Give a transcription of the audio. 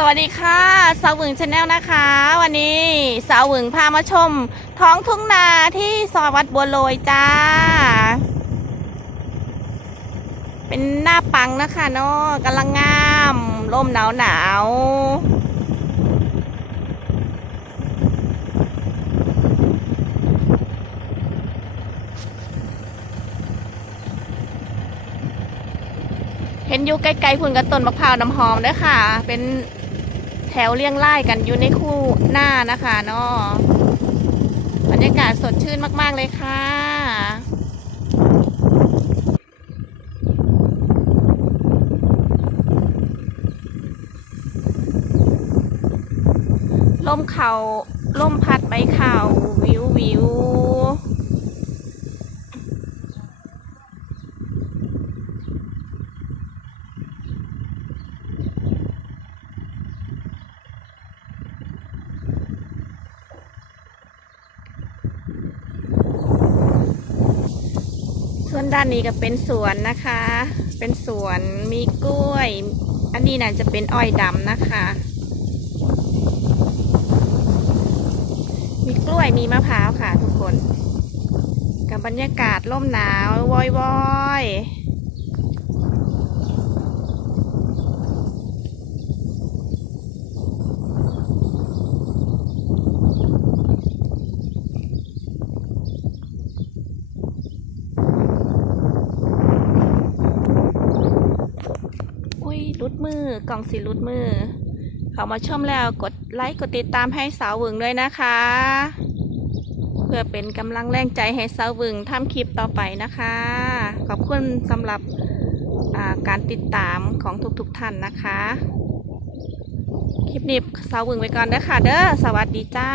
สวัสดีค่ะสาวหวึงชาแนลนะคะ วันนี้สาวหวึงพามาชม ท้องทุ่งนาที่ซอยวัดบัวโลยจ้า เป็นหน้าปังนะคะเนาะกำลังงามร่มหนาวหนาวเห็นอยู่ไกลๆพุ่นกับต้นมะพร้าวน้ำหอมด้อค่ะ เป็น แถวเรียงไล่กันอยู่ในคู่หน้านะคะเนาะบรรยากาศสดชื่นมาก ๆ เลยค่ะลมเขาลมพัดใบข่าววิววิว ส่วนด้านนี้ก็เป็นสวนนะคะ เป็นสวนมีกล้วย อันนี้น่าจะเป็นอ้อยดำนะคะ มีกล้วยมีมะพร้าวค่ะทุกคน กับบรรยากาศร่มหนาววอยวอยอุ้ยรุด มือกล่องสีรุดมือ เข้ามาชมแล้วกดไลค์กดติดตามให้สาววึงด้วยนะคะ เพื่อเป็นกำลังแรงใจให้สาววึงทำคลิปต่อไปนะคะ ขอบคุณสำหรับการติดตามของทุกๆทท่านนะคะ คลิปนี้สาววึงไปก่อนเด้อค่ะเด้อสวัสดีจ้า